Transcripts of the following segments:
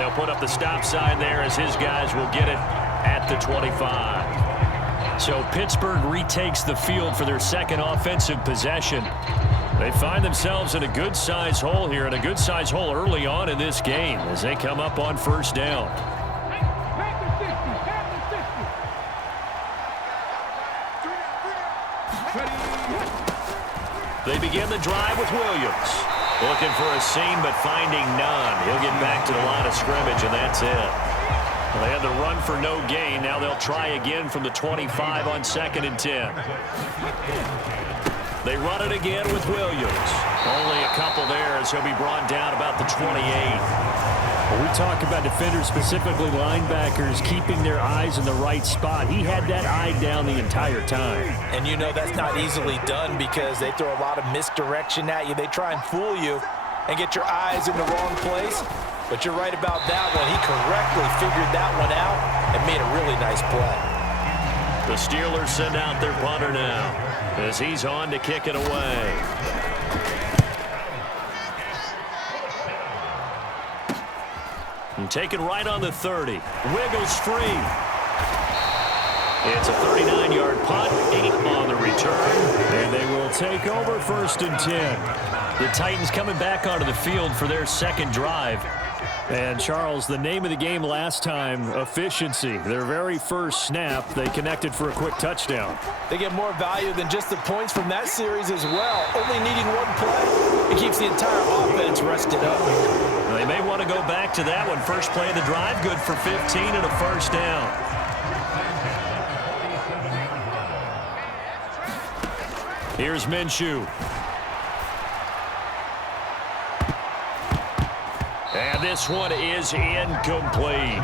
they'll put up the stop sign there as his guys will get it at the 25. So Pittsburgh retakes the field for their second offensive possession. They find themselves in a good-sized hole here, and a good-sized hole early on in this game as they come up on first down. They begin the drive with Williams. Looking for a seam, but finding none. He'll get back to the line of scrimmage, and that's it. Well, they had the run for no gain. Now they'll try again from the 25 on 2nd and 10. They run it again with Williams. Only a couple there as he'll be brought down about the 28. Well, we talk about defenders, specifically linebackers, keeping their eyes in the right spot. He had that eye down the entire time. And you know that's not easily done because they throw a lot of misdirection at you. They try and fool you and get your eyes in the wrong place. But you're right about that one. He correctly figured that one out and made a really nice play. The Steelers send out their punter now as he's on to kick it away. And taken right on the 30. Wiggles free. It's a 39-yard punt, 8 on the return. And they will take over 1st and 10. The Titans coming back onto the field for their second drive. And, Charles, the name of the game last time, efficiency. Their very first snap, they connected for a quick touchdown. They get more value than just the points from that series as well. Only needing one play, it keeps the entire offense rested up. Well, they may want to go back to that one. First play of the drive, good for 15 and a first down. Here's Minshew. And this one is incomplete.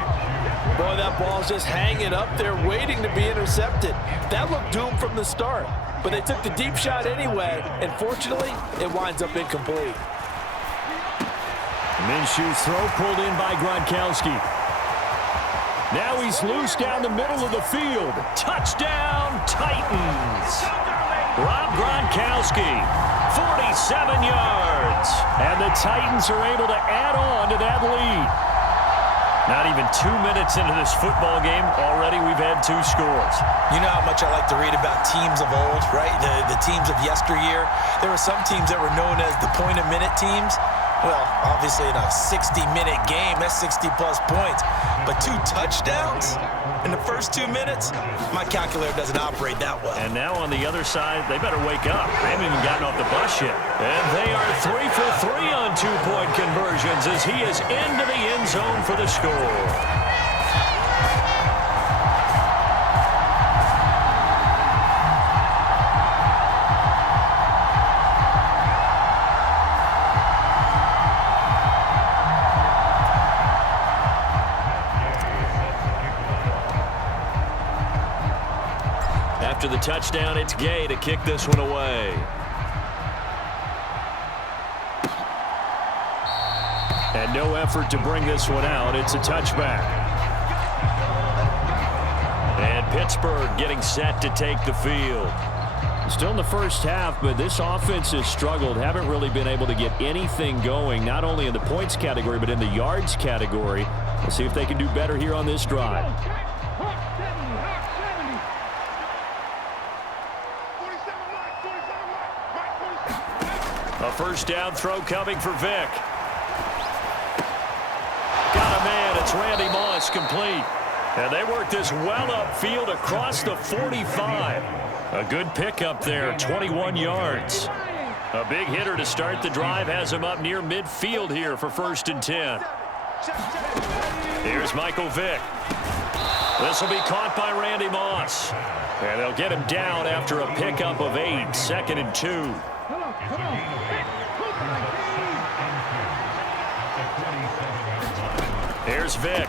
Boy, that ball's just hanging up there waiting to be intercepted. That looked doomed from the start. But they took the deep shot anyway, and fortunately, it winds up incomplete. Minshew's throw pulled in by Gronkowski. Now he's loose down the middle of the field. Touchdown, Titans. Rob Gronkowski, 47 yards. And the Titans are able to add on to that lead. Not even 2 minutes into this football game, already we've had 2 scores. You know how much I like to read about teams of old, right? The teams of yesteryear. There were some teams that were known as the point-a-minute teams. Well, obviously in a 60-minute game, that's 60-plus points. But 2 touchdowns in the first 2 minutes? My calculator doesn't operate that well. And now on the other side, they better wake up. They haven't even gotten off the bus yet. And they are 3 for 3 on 2-point conversions as he is into the end zone for the score. After the touchdown, it's Gay to kick this one away. And no effort to bring this one out. It's a touchback. And Pittsburgh getting set to take the field. Still in the first half, but this offense has struggled. Haven't really been able to get anything going, not only in the points category, but in the yards category. We'll see if they can do better here on this drive. A first down throw coming for Vick. Got a man. It's Randy Moss, complete. And they work this well upfield across the 45. A good pickup there, 21 yards. A big hitter to start the drive has him up near midfield here for 1st and 10. Here's Michael Vick. This will be caught by Randy Moss. And they'll get him down after a pickup of 8, 2nd and 2. Here's Vick.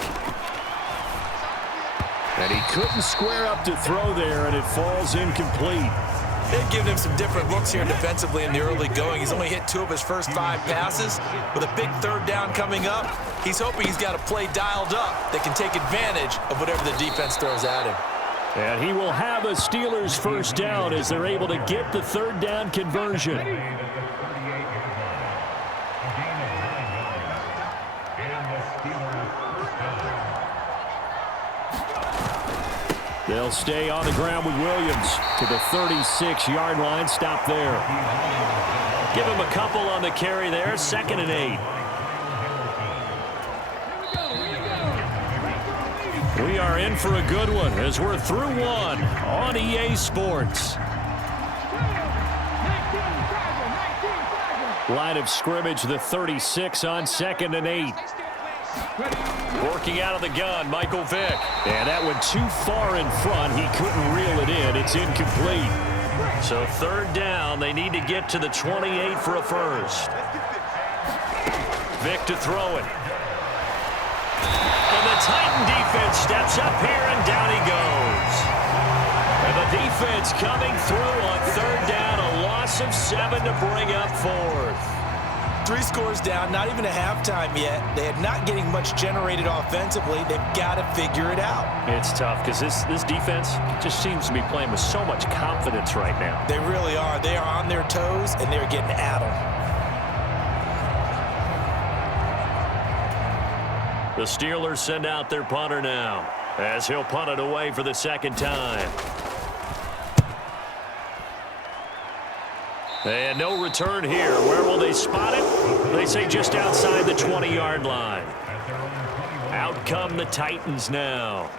And he couldn't square up to throw there, and it falls incomplete. They've given him some different looks here defensively in the early going. He's only hit 2 of his first 5 passes. With a big 3rd down coming up, he's hoping he's got a play dialed up that can take advantage of whatever the defense throws at him. And he will have a Steelers first down as they're able to get the 3rd down conversion. They'll stay on the ground with Williams to the 36-yard line. Stop there. Give him a couple on the carry there. 2nd and 8. We are in for a good one as we're through one on EA Sports. Line of scrimmage, the 36 on 2nd and 8. Working out of the gun, Michael Vick. And that went too far in front. He couldn't reel it in. It's incomplete. So 3rd down. They need to get to the 28 for a first. Vick to throw it. And the Titan defense steps up here, and down he goes. And the defense coming through on 3rd down. A loss of 7 to bring up 4th. 3 scores down, not even a halftime yet. They are not getting much generated offensively. They've got to figure it out. It's tough because this defense just seems to be playing with so much confidence right now. They really are. They are on their toes, and they're getting at them. The Steelers send out their punter now as he'll punt it away for the 2nd time. And no return here. Where will they spot it? They say just outside the 20-yard line. Out come the Titans now.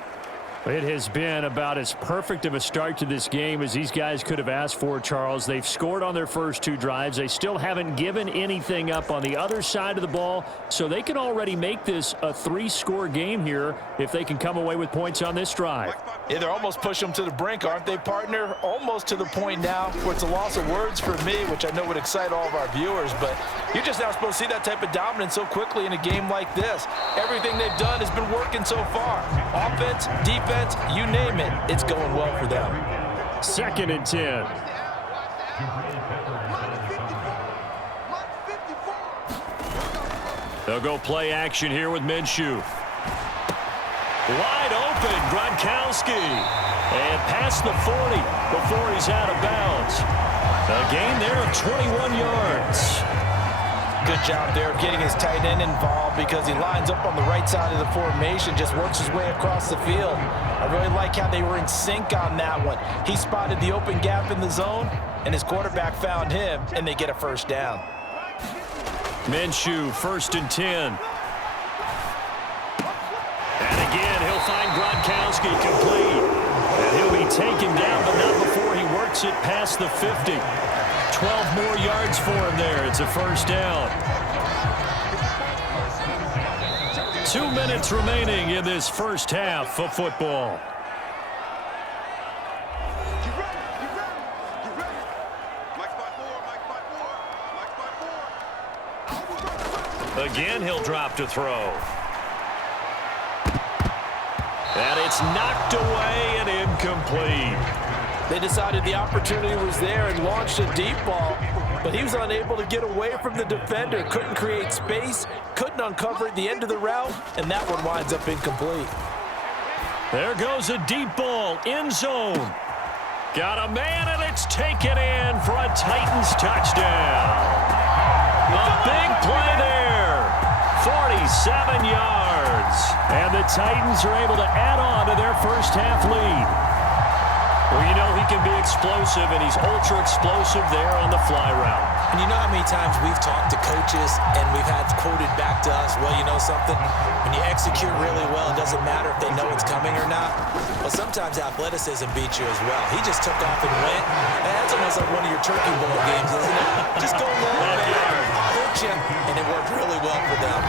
It has been about as perfect of a start to this game as these guys could have asked for, Charles. They've scored on their first 2 drives. They still haven't given anything up on the other side of the ball, so they can already make this a 3-score game here if they can come away with points on this drive. Yeah, they're almost pushing them to the brink, aren't they, partner? Almost to the point now where it's a loss of words for me, which I know would excite all of our viewers, but you're just not supposed to see that type of dominance so quickly in a game like this. Everything they've done has been working so far. Offense, defense, you name it, it's going well for them. 2nd and 10. They'll go play action here with Minshew. Wide open, Gronkowski. And past the 40 before he's out of bounds. A gain there of 21 yards. Good job there of getting his tight end involved because he lines up on the right side of the formation, just works his way across the field. I really like how they were in sync on that one. He spotted the open gap in the zone, and his quarterback found him, and they get a 1st down. Minshew, 1st and 10. And again, he'll find Gronkowski complete. And he'll be taken down, but not before he works it past the 50. 12 more yards for him there. It's a 1st down. 2 minutes remaining in this first half of football. Again, he'll drop to throw. And it's knocked away and incomplete. They decided the opportunity was there and launched a deep ball, but he was unable to get away from the defender, couldn't create space, couldn't uncover at the end of the route, and that one winds up incomplete. There goes a deep ball, end zone. Got a man, and it's taken in for a Titans touchdown. A big play there, 47 yards. And the Titans are able to add on to their first half lead. Well, you know he can be explosive, and he's ultra-explosive there on the fly route. And you know how many times we've talked to coaches and we've had quoted back to us, well, you know something? When you execute really well, it doesn't matter if they know it's coming or not. But sometimes athleticism beats you as well. He just took off and went. And that's almost like one of your turkey bowl games, isn't it? Just go low, man. I'll hurt you. And it worked really well for them.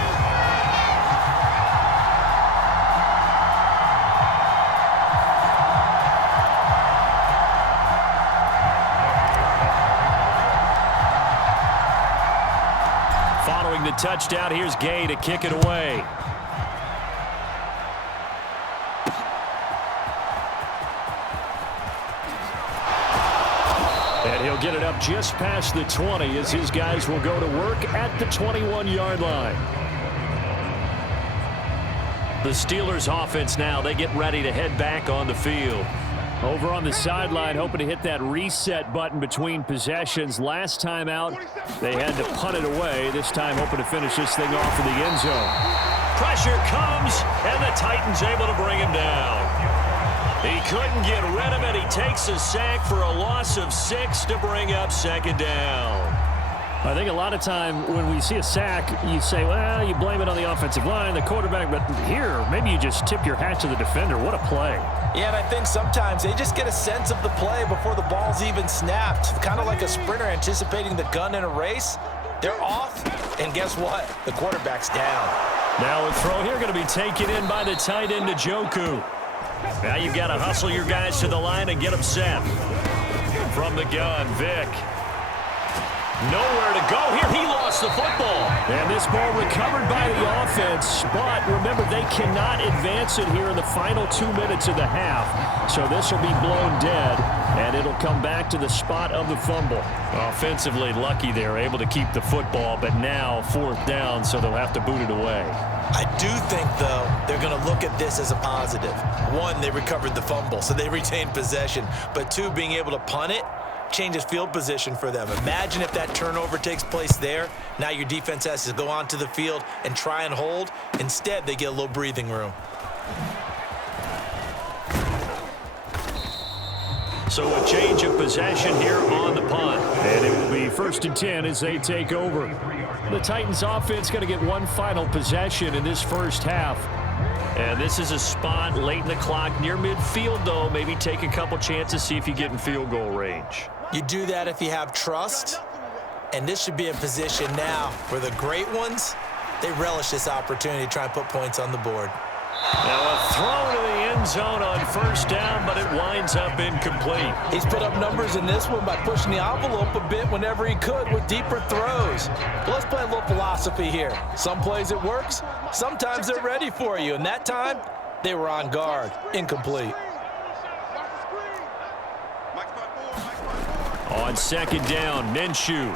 Following the touchdown, here's Gay to kick it away. And he'll get it up just past the 20 as his guys will go to work at the 21-yard line. The Steelers offense now, they get ready to head back on the field. Over on the sideline, hoping to hit that reset button between possessions. Last time out, they had to punt it away. This time, hoping to finish this thing off in the end zone. Pressure comes, and the Titans able to bring him down. He couldn't get rid of it. He takes a sack for a loss of 6 to bring up second down. I think a lot of time when we see a sack, you say, well, you blame it on the offensive line, the quarterback, but here, maybe you just tip your hat to the defender. What a play. Yeah, and I think sometimes they just get a sense of the play before the ball's even snapped. Kind of like a sprinter anticipating the gun in a race. They're off, and guess what? The quarterback's down. Now a throw here going to be taken in by the tight end, Njoku. Now you've got to hustle your guys to the line and get them set. From the gun, Vic. Nowhere to go here. He lost the football. And this ball recovered by the offense. But remember, they cannot advance it here in the final 2 minutes of the half. So this will be blown dead, and it'll come back to the spot of the fumble. Offensively lucky they're able to keep the football, but now 4th down, so they'll have to boot it away. I do think, though, they're going to look at this as a positive. 1, they recovered the fumble, so they retained possession. But 2, being able to punt it changes field position for them. Imagine if that turnover takes place there. Now your defense has to go onto the field and try and hold. Instead, they get a little breathing room. So a change of possession here on the punt. And it will be 1st and 10 as they take over. The Titans offense going to get one final possession in this first half. And this is a spot late in the clock near midfield, though. Maybe take a couple chances, see if you get in field goal range. You do that if you have trust. And this should be a position now where the great ones, they relish this opportunity to try and put points on the board. Now a throw to the end zone on 1st down, but it winds up incomplete. He's put up numbers in this one by pushing the envelope a bit whenever he could with deeper throws. But let's play a little philosophy here. Some plays it works, sometimes they're ready for you. And that time, they were on guard. Incomplete. On 2nd down, Minshew.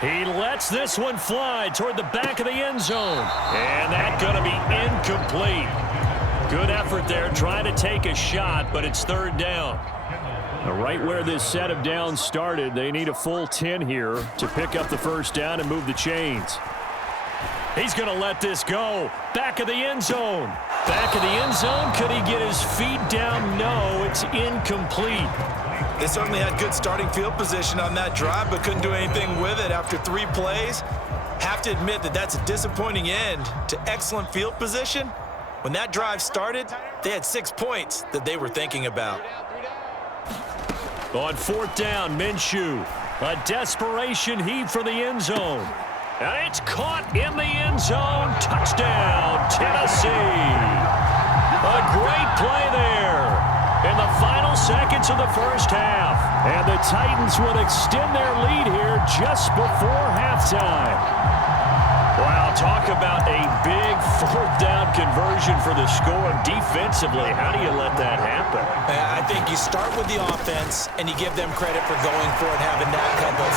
He lets this one fly toward the back of the end zone. And that's going to be incomplete. Good effort there, trying to take a shot, but it's 3rd down. Right where this set of downs started, they need a full 10 here to pick up the 1st down and move the chains. He's going to let this go. Back of the end zone. Back of the end zone. Could he get his feet down? No, it's incomplete. They certainly had good starting field position on that drive, but couldn't do anything with it after 3 plays. Have to admit that that's a disappointing end to excellent field position. When that drive started, they had 6 points that they were thinking about. On 4th down, Minshew. A desperation heave for the end zone. And it's caught in the end zone. Touchdown, Tennessee. A great play there in the final seconds of the 1st half. And the Titans will extend their lead here just before halftime. Wow, talk about a big 4th down conversion for the score. Defensively, how do you let that happen? I think you start with the offense, and you give them credit for going for it, having that kind of,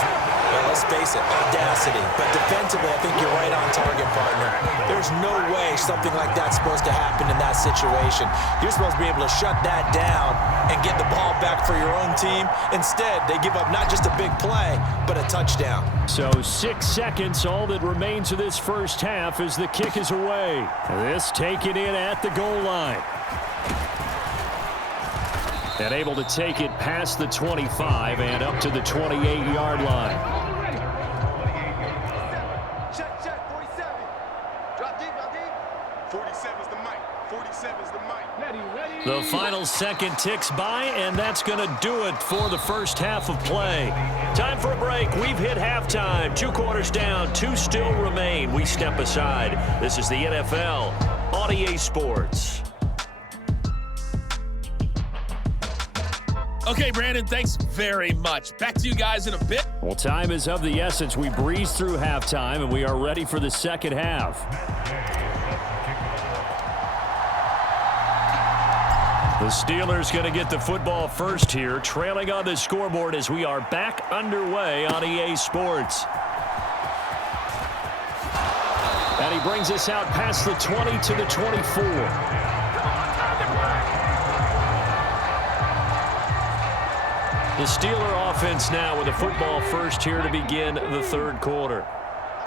well, let's face it, audacity. But defensively, I think you're right on target, partner. There's no way something like that's supposed to happen in that situation. You're supposed to be able to shut that down and get the ball back for your own team. Instead, they give up not just a big play, but a touchdown. So 6 seconds, all that remains of this first half as the kick is away. This taken in at the goal line. And able to take it past the 25 and up to the 28-yard line. Check, 47. Drop deep. 47's the mic. 47's the mic. The final second ticks by, and that's going to do it for the first half of play. Time for a break. We've hit halftime. 2 quarters down, 2 still remain. We step aside. This is the NFL on EA Sports. Okay, Brandon, thanks very much. Back to you guys in a bit. Well, time is of the essence. We breeze through halftime, and we are ready for the second half. The Steelers going to get the football first here, trailing on the scoreboard as we are back underway on EA Sports. And he brings us out past the 20 to the 24. The Steeler offense now with the football first here to begin the 3rd quarter.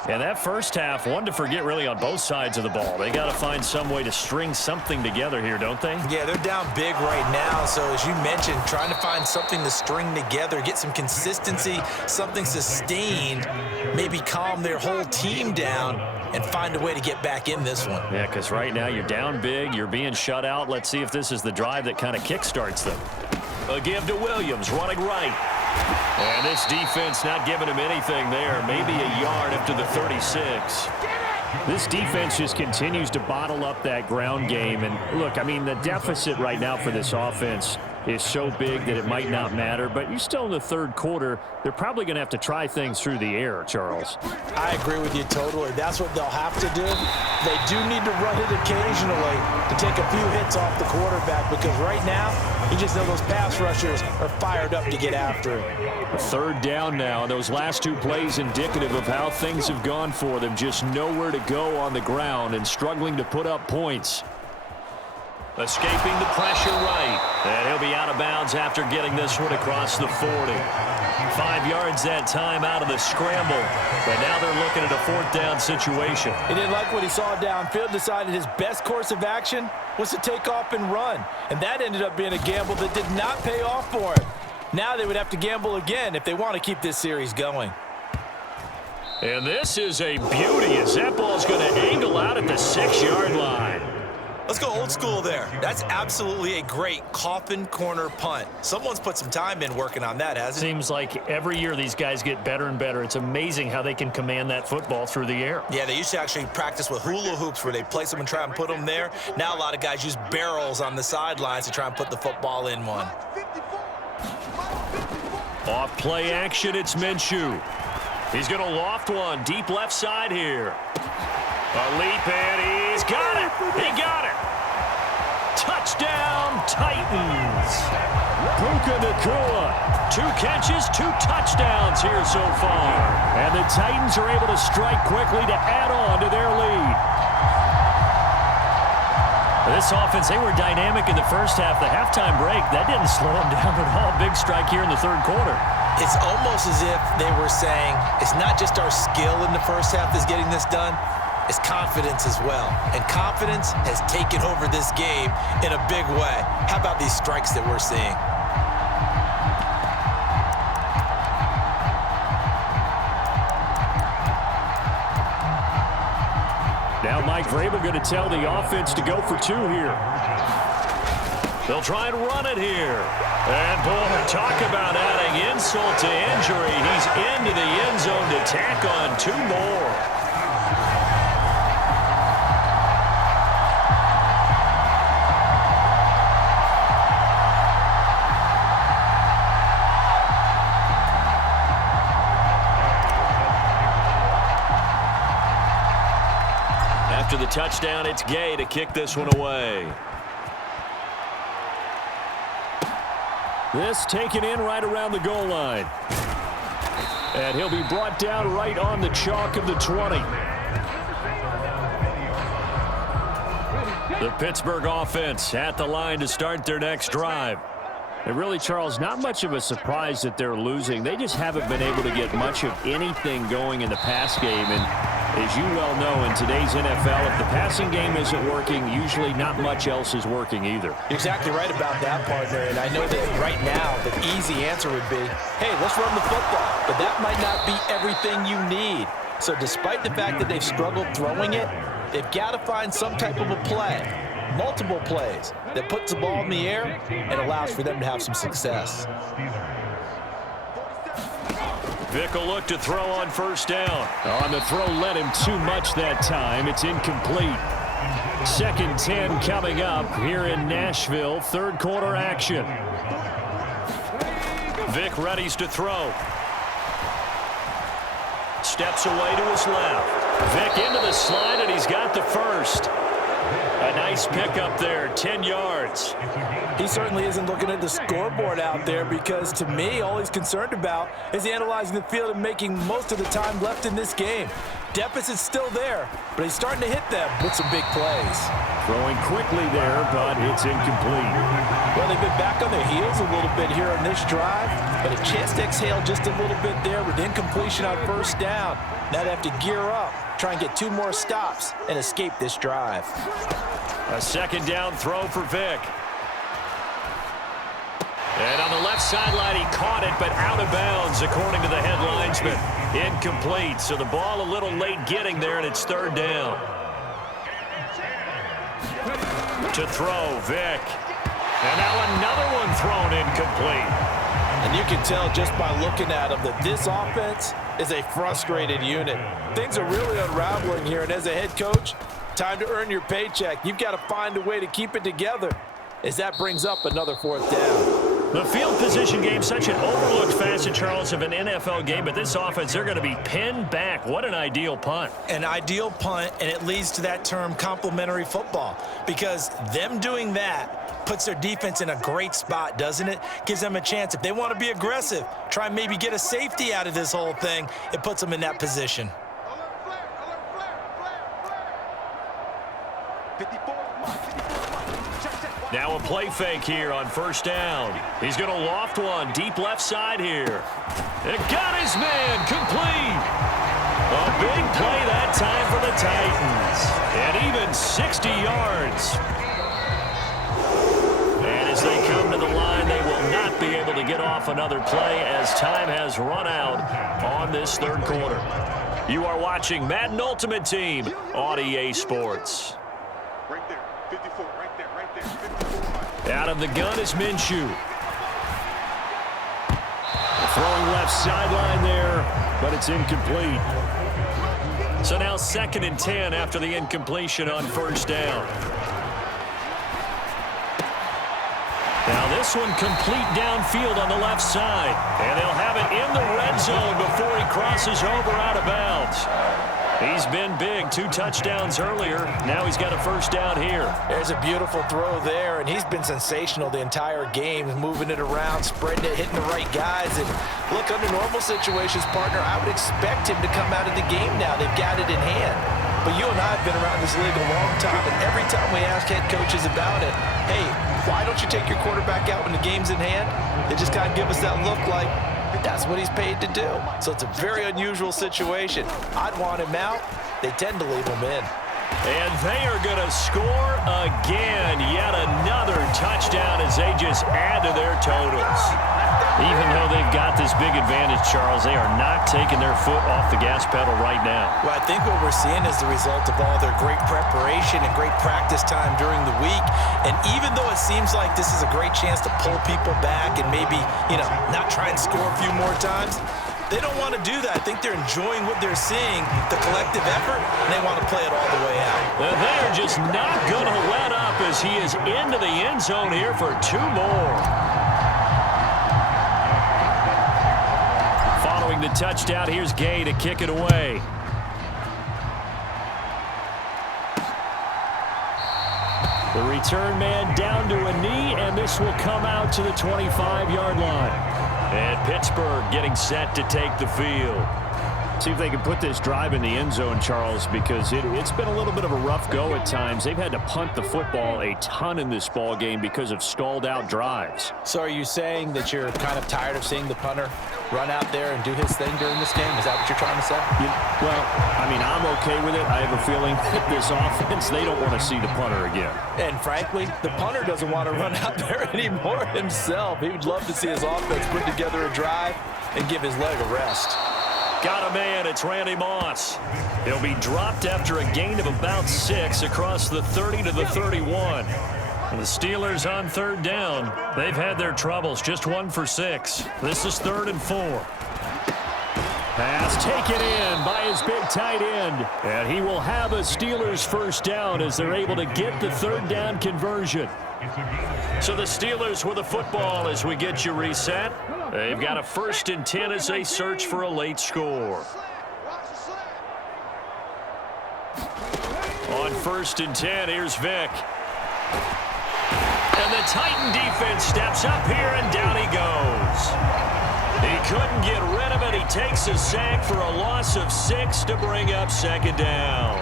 And that first half, one to forget really on both sides of the ball. They got to find some way to string something together here, don't they? Yeah, they're down big right now. So as you mentioned, trying to find something to string together, get some consistency, something sustained, maybe calm their whole team down and find a way to get back in this one. Yeah, because right now you're down big, you're being shut out. Let's see if this is the drive that kind of kickstarts them. A give to Williams, running right. And this defense not giving him anything there. Maybe a yard up to the 36. This defense just continues to bottle up that ground game. And look, I mean, the deficit right now for this offense is so big that it might not matter. But you're still in the third quarter. They're probably going to have to try things through the air, Charles. I agree with you totally. That's what they'll have to do. They do need to run it occasionally to take a few hits off the quarterback, because right now, you just know those pass rushers are fired up to get after it. Third down now, and those last two plays indicative of how things have gone for them. Just nowhere to go on the ground and struggling to put up points. Escaping the pressure right. And he'll be out of bounds after getting this one across the 40. 5 yards that time out of the scramble. But now they're looking at a fourth down situation. He didn't like what he saw downfield, decided his best course of action was to take off and run. And that ended up being a gamble that did not pay off for him. Now they would have to gamble again if they want to keep this series going. And this is a beauty as that ball's going to angle out at the 6-yard line. Let's go old school there. That's absolutely a great coffin corner punt. Someone's put some time in working on that, hasn't it? Seems like every year these guys get better and better. It's amazing how they can command that football through the air. Yeah, they used to actually practice with hula hoops where they place them and try and put them there. Now a lot of guys use barrels on the sidelines to try and put the football in one. Off play action, it's Minshew. He's going to loft one deep left side here. A leap, and he's got it. He got it. Touchdown, Titans. Puka Nacua. 2 catches, 2 touchdowns here so far. And the Titans are able to strike quickly to add on to their lead. This offense, they were dynamic in the first half. The halftime break, that didn't slow them down at all. Big strike here in the third quarter. It's almost as if they were saying, it's not just our skill in the first half that's getting this done, it's confidence as well. And confidence has taken over this game in a big way. How about these strikes that we're seeing? Now Mike Vrabel going to tell the offense to go for 2 here. They'll try and run it here. And boy, talk about adding insult to injury. He's into the end zone to tack on 2 more. After the touchdown, it's Gay to kick this one away. This taken in right around the goal line. And he'll be brought down right on the chalk of the 20. The Pittsburgh offense at the line to start their next drive. And really, Charles, not much of a surprise that they're losing. They just haven't been able to get much of anything going in the pass game. And as you well know, in today's NFL, if the passing game isn't working, usually not much else is working either. You're exactly right about that, partner. And I know that right now, the easy answer would be, hey, let's run the football. But that might not be everything you need. So despite the fact that they've struggled throwing it, they've got to find some type of a play, multiple plays, that puts the ball in the air and allows for them to have some success. Vic will look to throw on first down. On the throw led him too much that time. It's incomplete. 2nd and 10 coming up here in Nashville. Third quarter action. Vic readies to throw. Steps away to his left. Vic into the slide, and he's got the first. A nice pickup there, 10 yards. He certainly isn't looking at the scoreboard out there, because to me, all he's concerned about is analyzing the field and making most of the time left in this game. Deficit's still there, but he's starting to hit them with some big plays. Throwing quickly there, but it's incomplete. Well, they've been back on their heels a little bit here on this drive. but a chance to exhale just a little bit there with incompletion on first down. Now they have to gear up, try and get 2 more stops, and escape this drive. A second down throw for Vic. And on the left sideline, he caught it, but out of bounds, according to the head linesman. Incomplete, so the ball a little late getting there, and it's third down. To throw, Vic. And now another one thrown incomplete. And you can tell just by looking at them that this offense is a frustrated unit. Things are really unraveling here, and as a head coach, time to earn your paycheck. You've got to find a way to keep it together as that brings up another fourth down. The field position game, such an overlooked facet, Charles, of an NFL game, but this offense, they're going to be pinned back. What an ideal punt. An ideal punt, and it leads to that term complementary football, because them doing that puts their defense in a great spot, doesn't it? Gives them a chance. If they want to be aggressive, try and maybe get a safety out of this whole thing, it puts them in that position. 54. Now a play fake here on first down. He's going to loft one deep left side here. It got his man complete. A big play that time for the Titans. And even 60 yards. And as they come to the line, they will not be able to get off another play as time has run out on this third quarter. You are watching Madden Ultimate Team on EA Sports. Right there. 54. Right there. 54. Out of the gun is Minshew. Throwing left sideline there, but it's incomplete. So now 2nd and 10 after the incompletion on first down. Now this one complete downfield on the left side. And they'll have it in the red zone before he crosses over out of bounds. He's been big, 2 touchdowns earlier. Now he's got a first down here. There's a beautiful throw there, and he's been sensational the entire game, moving it around, spreading it, hitting the right guys. And look, under normal situations, partner, I would expect him to come out of the game now. They've got it in hand. But you and I have been around this league a long time, and every time we ask head coaches about it, hey, why don't you take your quarterback out when the game's in hand? They just kind of give us that look like, that's what he's paid to do. So it's a very unusual situation. I'd want him out. They tend to leave him in. And they are going to score again. Yet another touchdown as they just add to their totals. Even though they've got this big advantage, Charles, they are not taking their foot off the gas pedal right now. Well, I think what we're seeing is the result of all their great preparation and great practice time during the week. And even though it seems like this is a great chance to pull people back and maybe, not try and score a few more times, they don't want to do that. I think they're enjoying what they're seeing, the collective effort, and they want to play it all the way out. And they're just not going to let up as he is into the end zone here for 2 more. Following the touchdown, here's Gay to kick it away. The return man down to a knee, and this will come out to the 25-yard line. And Pittsburgh getting set to take the field. See if they can put this drive in the end zone, Charles, because it's been a little bit of a rough go at times. They've had to punt the football a ton in this ball game because of stalled-out drives. So are you saying that you're kind of tired of seeing the punter run out there and do his thing during this game? Is that what you're trying to say? I'm okay with it. I have a feeling that this offense, they don't want to see the punter again. And frankly, the punter doesn't want to run out there anymore himself. He would love to see his offense put together a drive and give his leg a rest. Got a man, it's Randy Moss. He'll be dropped after a gain of about 6 across the 30 to the 31. And the Steelers on third down. They've had their troubles, just 1 for 6. This is 3rd and 4. Pass taken in by his big tight end. And he will have a Steelers first down as they're able to get the third down conversion. So the Steelers with the football as we get you reset. They've got a 1st and 10 as they search for a late score. On 1st and 10, here's Vic. And the Titan defense steps up here, and down he goes. He couldn't get rid of it. He takes a sack for a loss of 6 to bring up 2nd down.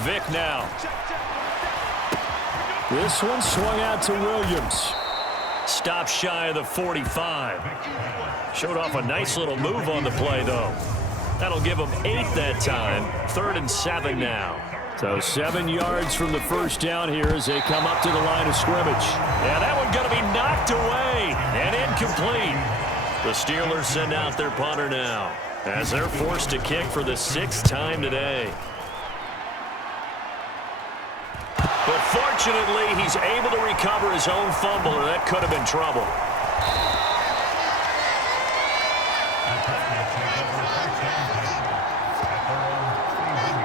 Vic now. This one swung out to Williams. Stop shy of the 45. Showed off a nice little move on the play, though. That'll give them 8 that time. 3rd and 7 now. So 7 yards from the first down here as they come up to the line of scrimmage. Yeah, that one going to be knocked away and incomplete. The Steelers send out their punter now as they're forced to kick for the 6th time today. But fortunately, he's able to recover his own fumble, or that could have been trouble.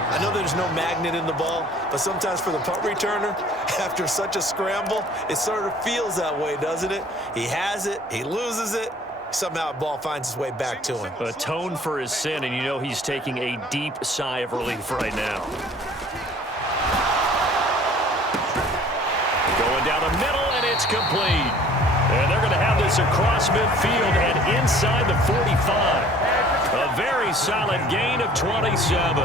I know there's no magnet in the ball, but sometimes for the punt returner, after such a scramble, it sort of feels that way, doesn't it? He has it, he loses it, somehow the ball finds its way back to him. Atone for his sin, and you know he's taking a deep sigh of relief right now. Going down the middle, and it's complete. And they're going to have this across midfield and inside the 45. A very solid gain of 27.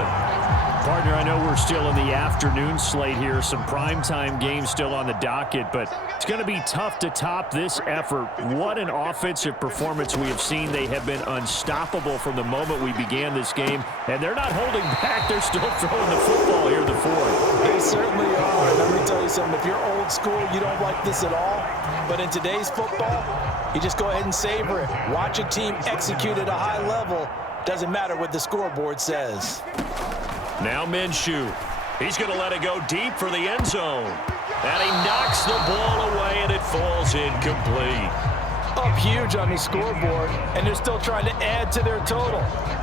Partner, I know we're still in the afternoon slate here. Some primetime games still on the docket, but it's going to be tough to top this effort. What an offensive performance we have seen. They have been unstoppable from the moment we began this game, and they're not holding back. They're still throwing the football here in the 4th. They certainly are. Let me tell you something. If you're old school, you don't like this at all. But in today's football, you just go ahead and savor it. Watch a team execute at a high level. Doesn't matter what the scoreboard says. Now Minshew. He's going to let it go deep for the end zone. And he knocks the ball away, and it falls incomplete. Up huge on the scoreboard, and they're still trying to add to their total.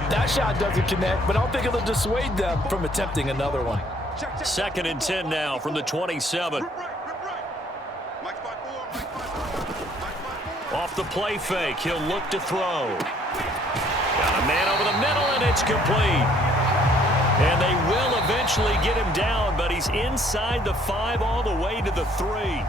That shot doesn't connect, but I don't think it'll dissuade them from attempting another one. 2nd and 10 now from the 27. Off the play fake, he'll look to throw. Got a man over the middle, and it's complete. And they will eventually get him down, but he's inside the 5 all the way to the 3.